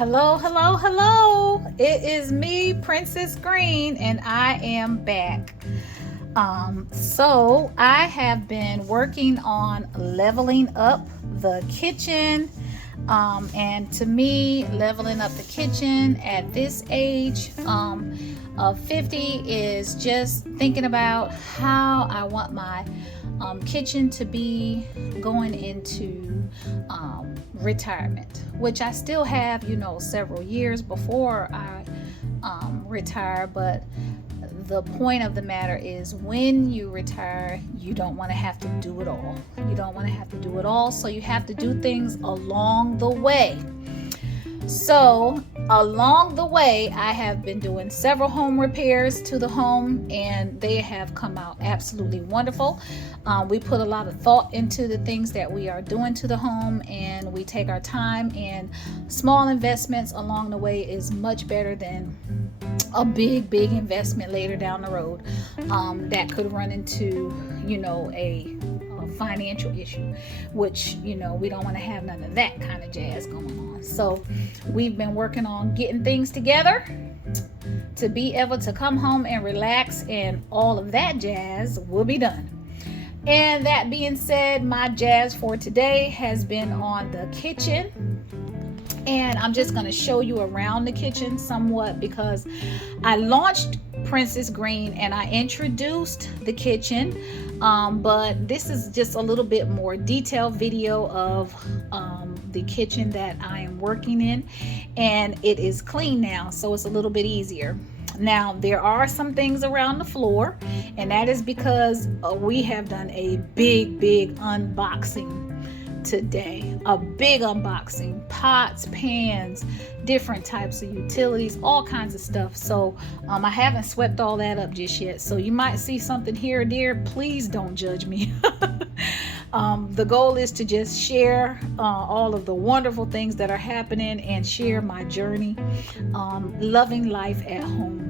Hello, hello, hello. It is me, Princess Green, and I am back. So I have been working on leveling up the kitchen. And to me, leveling up the kitchen at this age of 50 is just thinking about how I want my kitchen to be going into retirement, which I still have, several years before I retire. But the point of the matter is, when you retire, you don't want to have to do it all. You don't want to have to do it all, so you have to do things along the way. So along the way, I have been doing several home repairs to the home, and they have come out absolutely wonderful. We put a lot of thought into the things that we are doing to the home, and we take our time, and small investments along the way is much better than a big investment later down the road that could run into a financial issue, which we don't want to have none of that kind of jazz going on. So we've been working on getting things together to be able to come home and relax, and all of that jazz will be done. And that being said, my jazz for today has been on the kitchen, and I'm just going to show you around the kitchen somewhat, because I launched Princess Green and I introduced the kitchen, but this is just a little bit more detailed video of the kitchen that I am working in, and it is clean now, so it's a little bit easier. Now, there are some things around the floor, and that is because we have done a big unboxing today. A big unboxing: pots, pans, different types of utilities, all kinds of stuff. So I haven't swept all that up just yet, so you might see something here or there. Please don't judge me. The goal is to just share all of the wonderful things that are happening and share my journey, loving life at home.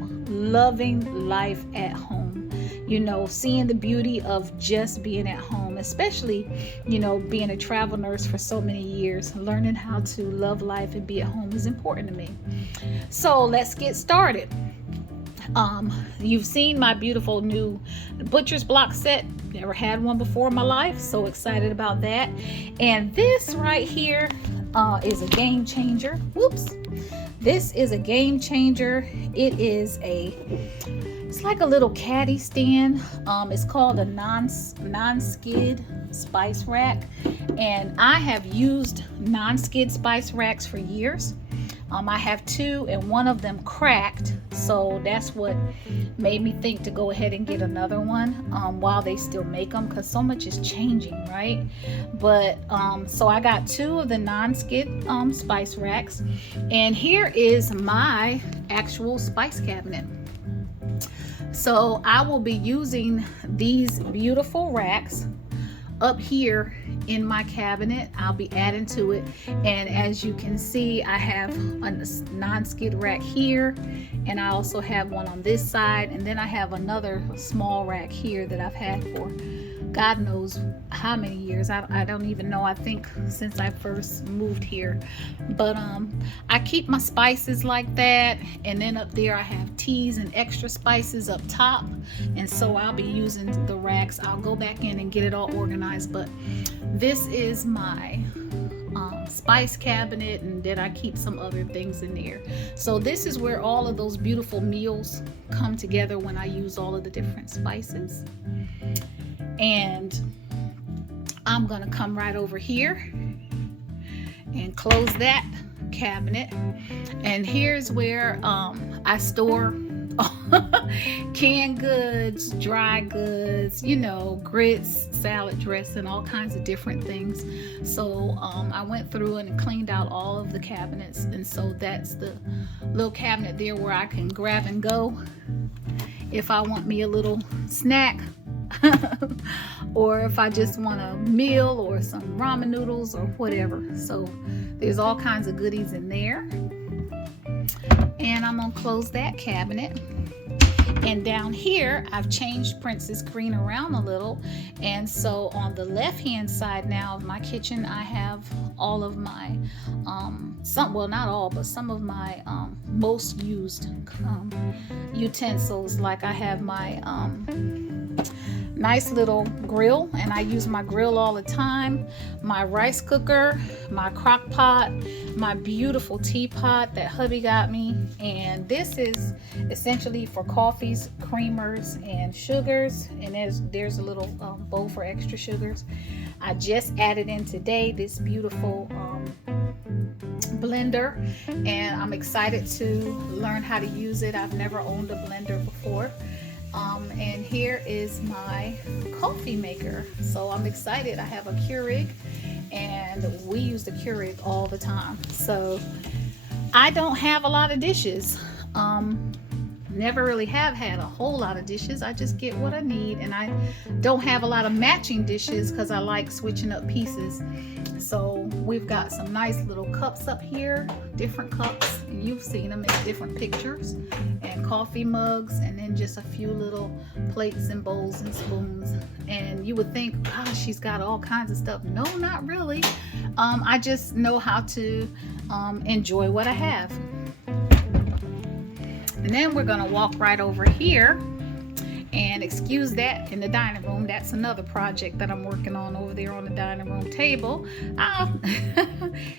Seeing the beauty of just being at home, especially being a travel nurse for so many years. Learning how to love life and be at home is important to me. So let's get started. You've seen my beautiful new butcher's block set. Never had one before in my life, so excited about that. And this right here is a game changer. This is a game changer. It's like a little caddy stand. It's called a non-skid spice rack, and I have used non-skid spice racks for years. I have two, and one of them cracked, so that's what made me think to go ahead and get another one while they still make them, because so much is changing, right? But so I got two of the non-skid spice racks, and here is my actual spice cabinet. So I will be using these beautiful racks up here in my cabinet. I'll be adding to it, and as you can see, I have a non-skid rack here, and I also have one on this side, and then I have another small rack here that I've had for God knows how many years. I don't even know. I think since I first moved here. But I keep my spices like that, and then up there I have teas and extra spices up top, and so I'll be using the racks. I'll go back in and get it all organized, but this is my spice cabinet, and then I keep some other things in there. So this is where all of those beautiful meals come together when I use all of the different spices. And I'm gonna come right over here and close that cabinet, and here's where I store canned goods, dry goods, grits, salad dressing, all kinds of different things. So I went through and cleaned out all of the cabinets, and so that's the little cabinet there where I can grab and go if I want me a little snack or if I just want a meal or some ramen noodles or whatever. So there's all kinds of goodies in there. And I'm gonna close that cabinet. And down here, I've changed Princess Green around a little. And so on the left-hand side now of my kitchen, I have all of my, well, not all, but some of my most used utensils. Like I have my nice little grill, and I use my grill all the time, my rice cooker, my crock pot, my beautiful teapot that hubby got me. And this is essentially for coffees, creamers, and sugars. And there's a little bowl for extra sugars. I just added in today this beautiful blender, and I'm excited to learn how to use it. I've never owned a blender before. And here is my coffee maker. So I'm excited. I have a Keurig, and we use the Keurig all the time. So I don't have a lot of dishes. Never really have had a whole lot of dishes. I just get what I need, and I don't have a lot of matching dishes because I like switching up pieces. So we've got some nice little cups up here, different cups, and you've seen them in different pictures, and coffee mugs, and then just a few little plates and bowls and spoons. And you would think, gosh, she's got all kinds of stuff. No, not really. I just know how to enjoy what I have. And then we're gonna walk right over here, and excuse that, in the dining room. That's another project that I'm working on over there on the dining room table.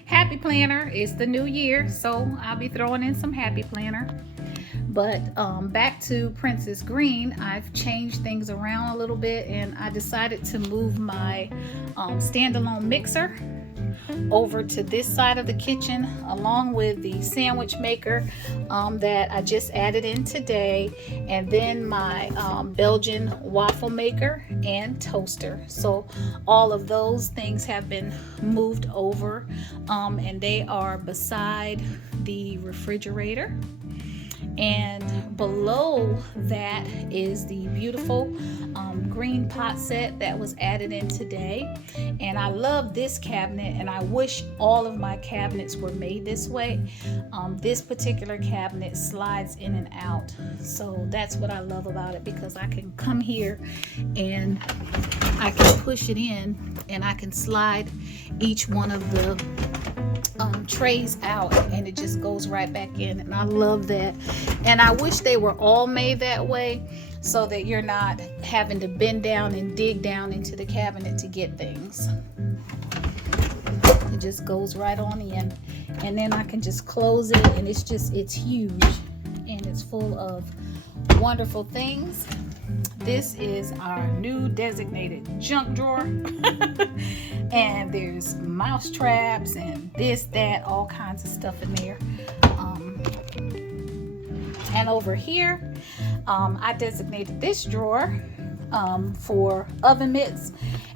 Happy planner. It's the new year, so I'll be throwing in some happy planner. But back to Princess Green, I've changed things around a little bit, and I decided to move my standalone mixer over to this side of the kitchen, along with the sandwich maker that I just added in today, and then my Belgian waffle maker and toaster. So all of those things have been moved over, and they are beside the refrigerator. And below that is the beautiful green pot set that was added in today. And I love this cabinet, and I wish all of my cabinets were made this way. This particular cabinet slides in and out, so that's what I love about it, because I can come here and I can push it in, and I can slide each one of the trays out, and it just goes right back in. And I love that, and I wish they were all made that way, so that you're not having to bend down and dig down into the cabinet to get things. It just goes right on in, and then I can just close it, and it's huge, and it's full of wonderful things. This is our new designated junk drawer. And there's mouse traps and this, that, all kinds of stuff in there. And over here, I designated this drawer for oven mitts.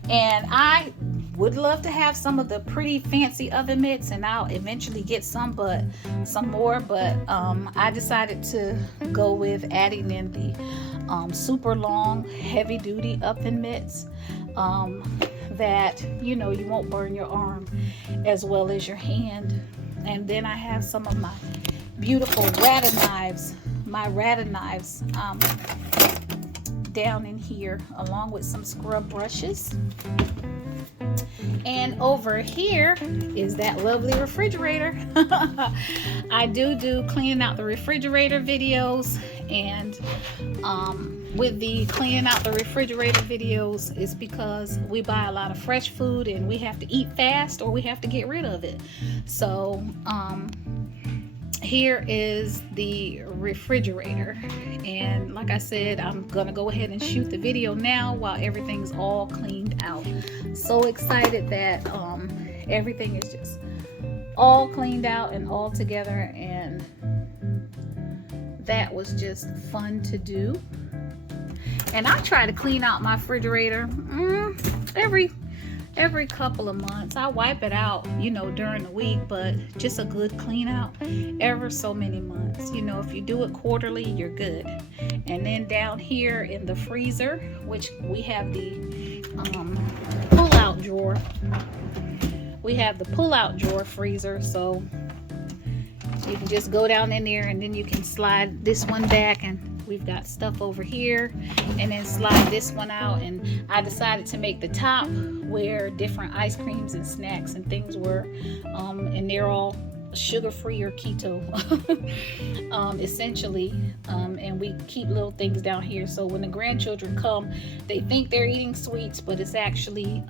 And I would love to have some of the pretty fancy oven mitts, and I'll eventually get some more, but I decided to go with adding in the super long heavy duty oven mitts that you won't burn your arm as well as your hand. And then I have some of my beautiful Rata knives, down in here, along with some scrub brushes. And over here is that lovely refrigerator. I do cleaning out the refrigerator videos, and with the cleaning out the refrigerator videos is because we buy a lot of fresh food, and we have to eat fast or we have to get rid of it. So here is the refrigerator, and like I said, I'm gonna go ahead and shoot the video now while everything's all cleaned out. So excited that everything is just all cleaned out and all together, and that was just fun to do. And I try to clean out my refrigerator every couple of months. I wipe it out, during the week, but just a good clean out ever so many months. If you do it quarterly, you're good. And then down here in the freezer, which we have the pull-out drawer. We have the pull-out drawer freezer, so you can just go down in there, and then you can slide this one back and we've got stuff over here, and then slide this one out. And I decided to make the top where different ice creams and snacks and things were, and they're all sugar-free or keto essentially, and we keep little things down here, so when the grandchildren come, they think they're eating sweets, but it's actually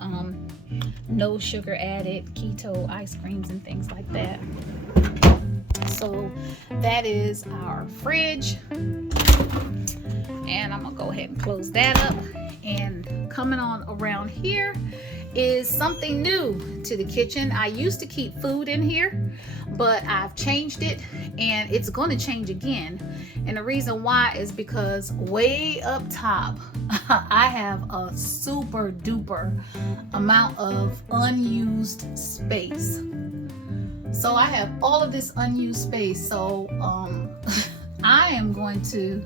no sugar added keto ice creams and things like that. So that is our fridge, and I'm gonna go ahead and close that up. And coming on around here is something new to the kitchen. I used to keep food in here, but I've changed it, and it's going to change again. And the reason why is because way up top I have a super duper amount of unused space. So I have all of this unused space, so I am going to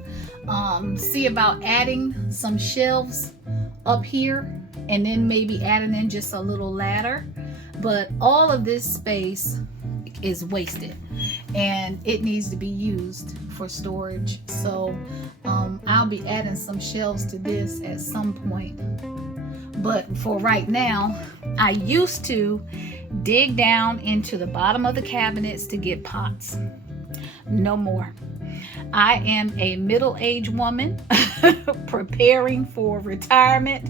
see about adding some shelves up here, and then maybe adding in just a little ladder. But all of this space is wasted, and it needs to be used for storage. So I'll be adding some shelves to this at some point. But for right now, I used to dig down into the bottom of the cabinets to get pots. No more. I am a middle-aged woman preparing for retirement,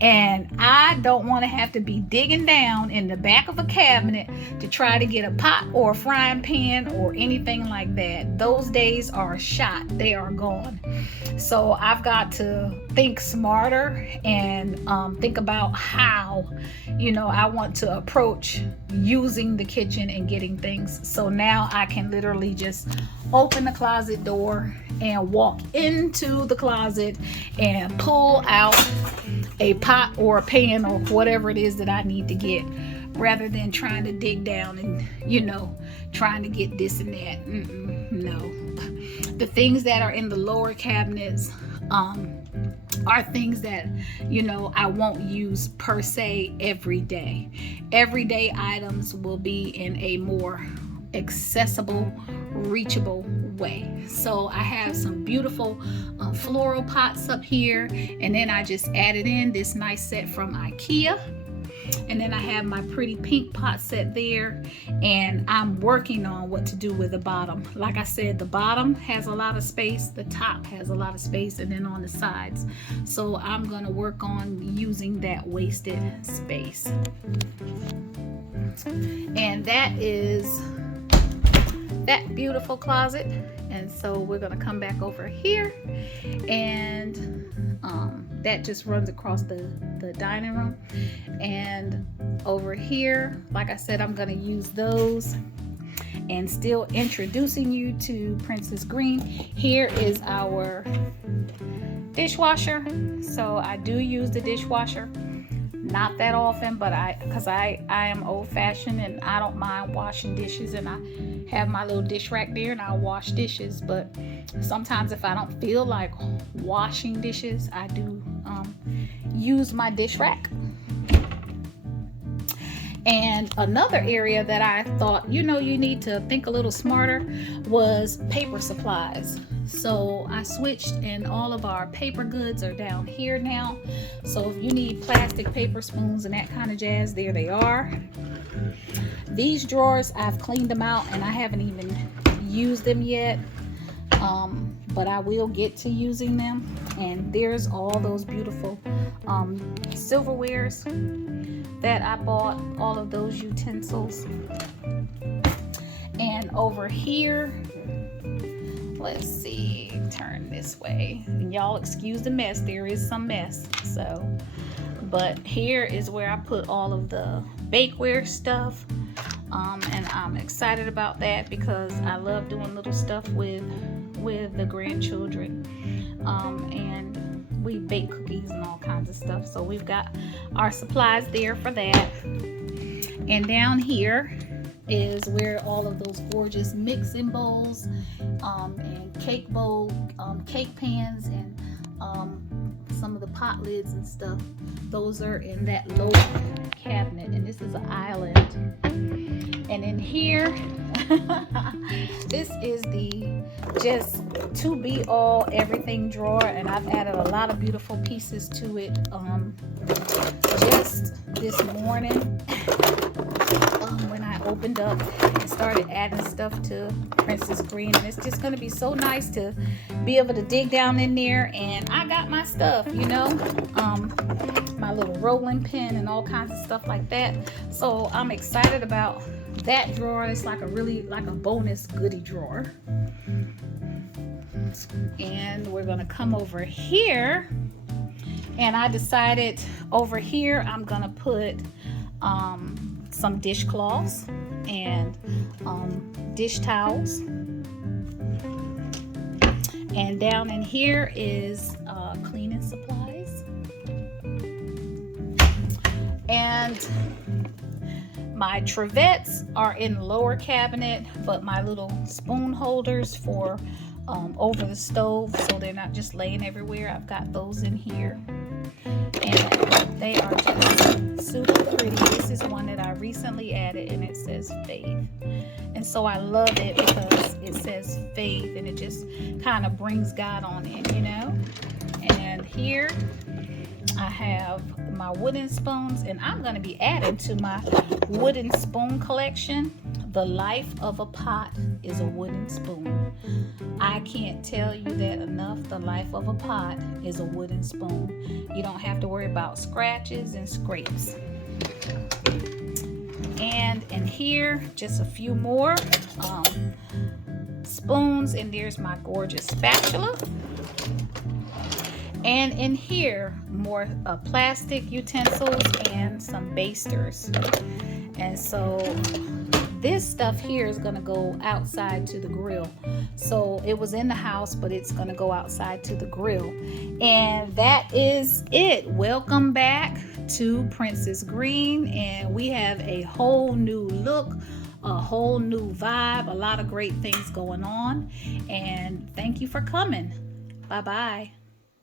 and I don't want to have to be digging down in the back of a cabinet to try to get a pot or a frying pan or anything like that. Those days are shot. They are gone. So I've got to think smarter and think about how, I want to approach using the kitchen and getting things. So now I can literally just open the closet door and walk into the closet and pull out a pot or a pan or whatever it is that I need to get, rather than trying to dig down and trying to get this and that. No, the things that are in the lower cabinets are things that I won't use per se every day. Everyday items will be in a more accessible, reachable way. So I have some beautiful floral pots up here, and then I just added in this nice set from IKEA, and then I have my pretty pink pot set there, and I'm working on what to do with the bottom. Like I said, the bottom has a lot of space, the top has a lot of space, and then on the sides. So I'm going to work on using that wasted space. And that is that beautiful closet. And so we're going to come back over here, and that just runs across the dining room. And over here, like I said, I'm going to use those. And still introducing you to Princess Green. Here is our dishwasher. So I do use the dishwasher, not that often, but because I am old-fashioned and I don't mind washing dishes, and I have my little dish rack there and I'll wash dishes. But sometimes if I don't feel like washing dishes, I do use my dish rack. And another area that I thought, you need to think a little smarter was paper supplies. So I switched, and all of our paper goods are down here now. So if you need plastic paper spoons and that kind of jazz, there they are. These drawers, I've cleaned them out and I haven't even used them yet. But I will get to using them. And there's all those beautiful silverwares that I bought, all of those utensils. And over here, let's see, turn this way. And y'all excuse the mess, there is some mess. So, but here is where I put all of the bakeware stuff. And I'm excited about that because I love doing little stuff with the grandchildren. And we bake cookies and all kinds of stuff. So we've got our supplies there for that. And down here is where all of those gorgeous mixing bowls and cake pans and some of the pot lids and stuff. Those are in that lower cabinet, and this is an island. And in here, this is the just to be all everything drawer, and I've added a lot of beautiful pieces to it just this morning when I opened up and started adding stuff to Princess Green. And it's just going to be so nice to be able to dig down in there, and I got my stuff, you know, my little rolling pin and all kinds of stuff like that. So I'm excited about that drawer. It's like a bonus goodie drawer. And we're gonna come over here, and I decided over here I'm gonna put some dishcloths and dish towels, and down in here is cleaning supplies, and my trevettes are in the lower cabinet, but my little spoon holders for over the stove, so they're not just laying everywhere, I've got those in here. And they are just super pretty. This is one that I recently added, and it says Faith. And so I love it because it says Faith, and it just kind of brings God on it, you know. And here I have my wooden spoons, and I'm going to be adding to my wooden spoon collection. The life of a pot is a wooden spoon. I can't tell you that enough. The life of a pot is a wooden spoon. You don't have to worry about scratches and scrapes. And in here, just a few more spoons, and there's my gorgeous spatula. And in here, more plastic utensils and some basters. And so this stuff here is going to go outside to the grill. So it was in the house, but it's going to go outside to the grill. And that is it. Welcome back to Princess Green, and we have a whole new look, a whole new vibe, a lot of great things going on. And thank you for coming. Bye bye.